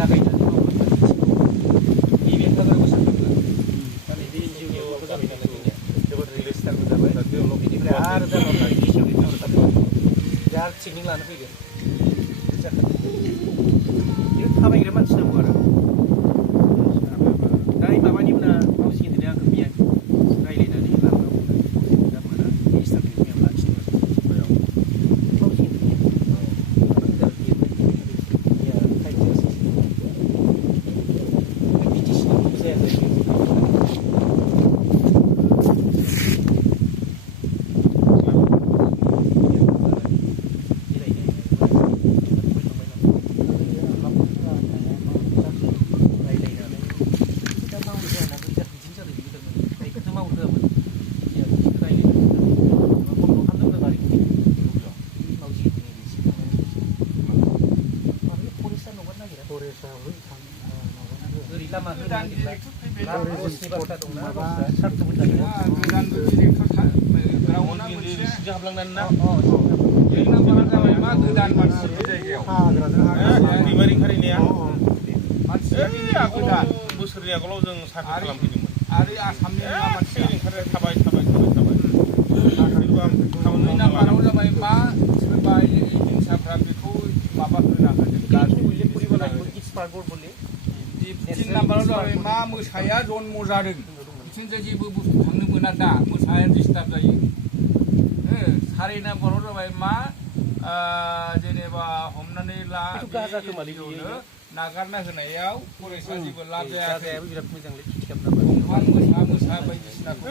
जागायनानै मावखांनानै इभेन्ट खालामनांगौ सानदोंमोन दा नैबे एनजिअनि माबाखौ जाहैनानै जोंनिया जोबोद रिलिस्टारबो जाबाय बेनिफ्राय आरो जाबाय हिसाबै बिराद सिगनिं लानो फैगोन बियो थाबायग्रा मानसि नांगौ आरो दा माबानि मोना मावसि गिदिरनो आंखौ मैया रायज्लायनानै लाबोनांगौ दा मोना मिनिस्टारनि मैया लाखिदोंमोन मावसि गिदिरनि बिटिसिनि जाया जायो लामा गोदान बाथ्रा दंना सार्टबो गोदान रावना मोनसे हाबलांनानै ना बे नाम्बारा जाबाय मा गोदान मानसि जायगायाव दैमारि खारिनाया मानसिया गोदान बोसोरनि आगोलाव जों सार्भे खालामफैदोंमोन आरो आसामनि मानसि ओंखारनाय थाबाय नै नाम्बाराव जाबाय मा सोरबा हिंसाफ्रा बेखौ माबा होना होदों तीन नाम्बाराव जाबाय मा मोसाया जन्म जादों बिथिंजाय जेबो बुस्थु थांनो मोना दा मोसाया डिस्टार्ब जायो सारि नाम्बाराव जाबाय मा जेनेबा हमनानै ला नागारना होनायाव फरायसा जेबो लाब जायाखै दंफां मोसा बायदिसिनाखौ